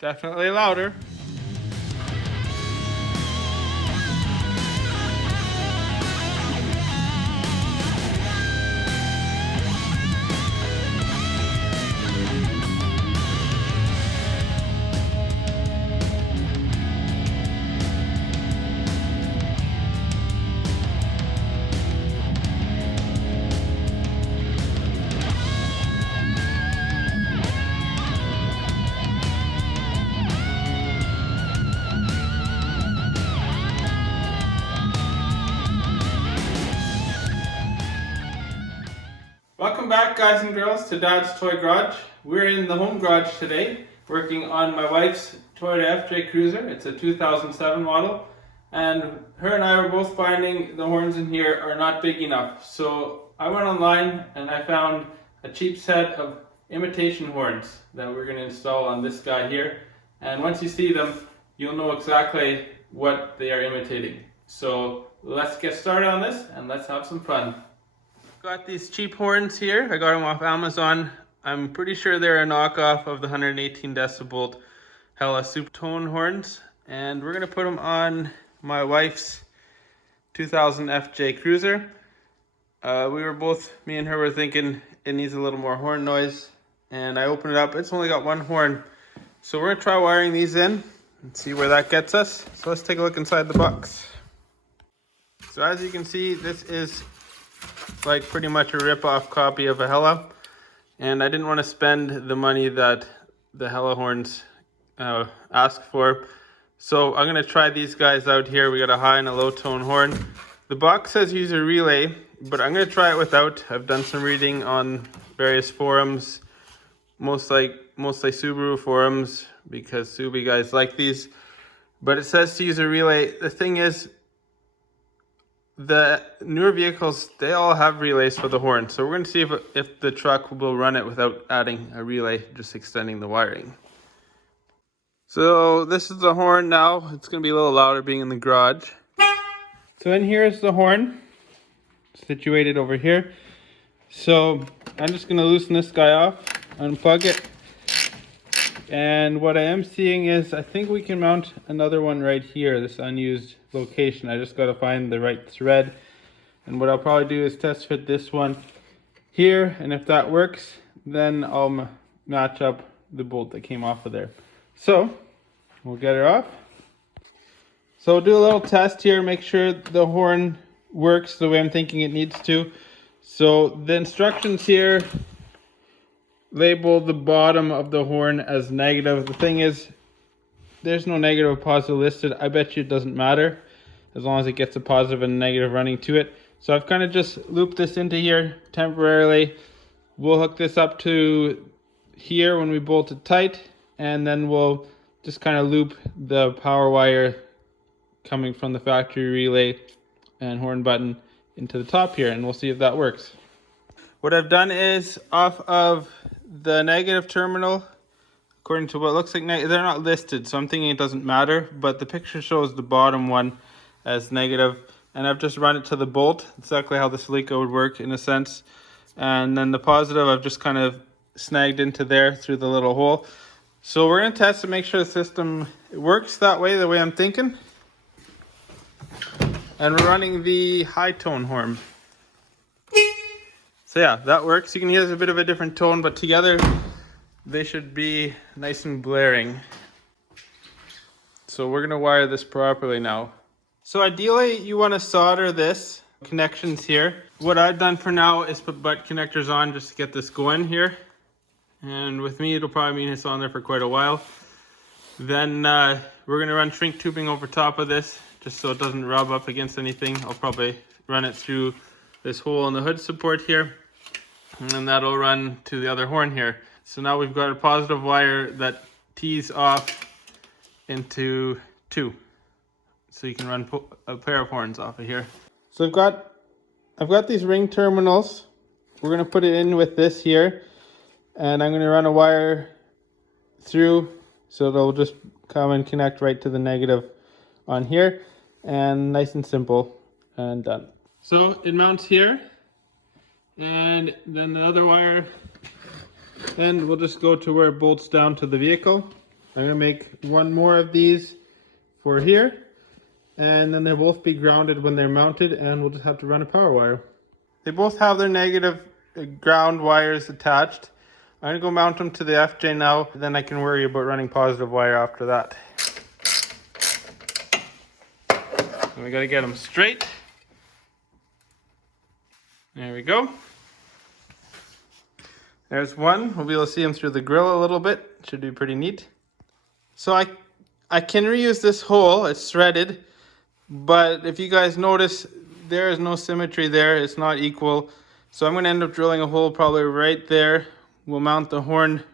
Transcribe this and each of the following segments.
Definitely louder. Welcome back, guys and girls, to Dad's Toy Garage. We're in the home garage today, working on my wife's Toyota FJ Cruiser. It's a 2007 model, and her and I were both finding the horns in here are not big enough. So I went online and I found a cheap set of imitation horns that we're going to install on this guy here. And once you see them, you'll know exactly what they are imitating. So let's get started on this and let's have some fun. Got these cheap horns here. I got them off Amazon. I'm pretty sure they're a knockoff of the 118 decibel Hella Supertone horns. And we're gonna put them on my wife's 2000 FJ Cruiser. Me and her were thinking it needs a little more horn noise. And I opened it up, it's only got one horn. So we're gonna try wiring these in and see where that gets us. So let's take a look inside the box. So as you can see, this is like pretty much a rip-off copy of a Hella, and I didn't want to spend the money that the Hella horns ask for, so I'm going to try these guys out here. We got a high and a low tone horn. The box says use a relay, but I'm going to try it without. I've done some reading on various forums, mostly Subaru forums, because Subi guys like these, but it says to use a relay. The thing is, the newer vehicles, they all have relays for the horn. So we're going to see if the truck will run it without adding a relay, just extending the wiring. So this is the horn now. It's going to be a little louder being in the garage. So in here is the horn, situated over here. So I'm just going to loosen this guy off, unplug it. And what I am seeing is, I think we can mount another one right here, this unused location. I just got to find the right thread. And what I'll probably do is test fit this one here. And if that works, then I'll match up the bolt that came off of there. So we'll get her off. So we'll do a little test here, make sure the horn works the way I'm thinking it needs to. So the instructions here label the bottom of the horn as negative. The thing is, there's no negative or positive listed. I bet you it doesn't matter as long as it gets a positive and a negative running to it. So I've kind of just looped this into here temporarily. We'll hook this up to here when we bolt it tight, and then we'll just kind of loop the power wire coming from the factory relay and horn button into the top here, and we'll see if that works. What I've done is, off of the negative terminal, according to what looks like they're not listed, so I'm thinking it doesn't matter, but the picture shows the bottom one as negative, and I've just run it to the bolt, exactly how the Celica would work in a sense. And then the positive I've just kind of snagged into there through the little hole. So we're going to test to make sure the system works that way, the way I'm thinking. And we're running the high tone horn. So yeah, that works. You can hear there's a bit of a different tone, but together they should be nice and blaring. So we're going to wire this properly now. So ideally you want to solder this connections here. What I've done for now is put butt connectors on just to get this going here. And with me, it'll probably mean it's on there for quite a while. Then we're going to run shrink tubing over top of this just so it doesn't rub up against anything. I'll probably run it through this hole in the hood support here, and then that'll run to the other horn here. So now we've got a positive wire that tees off into two, so you can run a pair of horns off of here. So I've got these ring terminals. We're going to put it in with this here, and I'm going to run a wire through so it'll just come and connect right to the negative on here, and nice and simple and done. So it mounts here, and then the other wire, then we'll just go to where it bolts down to the vehicle, I'm gonna make one more of these for here, and then they'll both be grounded when they're mounted, and we'll just have to run a power wire. They both have their negative ground wires attached. I'm gonna go mount them to the FJ now, then I can worry about running positive wire after that. And we gotta get them straight. There we go. There's one. We'll be able to see them through the grill a little bit. Should be pretty neat. So I can reuse this hole. It's threaded. But if you guys notice, there is no symmetry there. It's not equal. So I'm going to end up drilling a hole probably right there. We'll mount the horn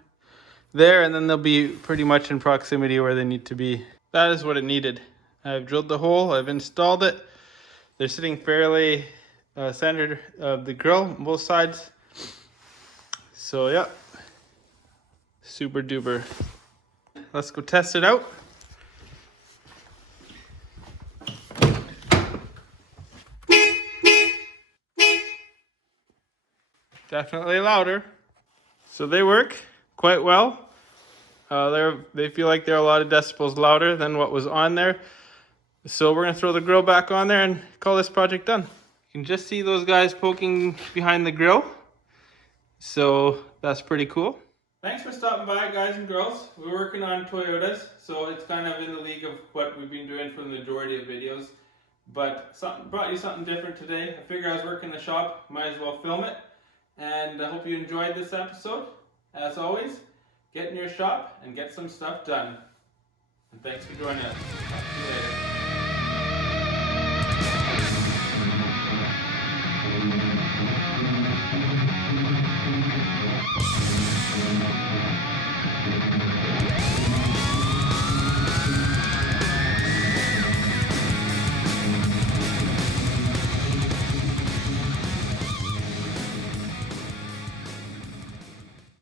there, and then they'll be pretty much in proximity where they need to be. That is what it needed. I've drilled the hole. I've installed it. They're sitting fairly centered of the grill on both sides. So yeah, super duper. Let's go test it out. Definitely louder. So they work quite well. They feel like they're a lot of decibels louder than what was on there. So we're gonna throw the grill back on there and call this project done. You can just see those guys poking behind the grill. So that's pretty cool. Thanks for stopping by, guys and girls. We're working on Toyotas, so it's kind of in the league of what we've been doing for the majority of videos. But brought you something different today. I figured I was working in the shop, might as well film it. And I hope you enjoyed this episode. As always, get in your shop and get some stuff done. And thanks for joining us. Talk to you later.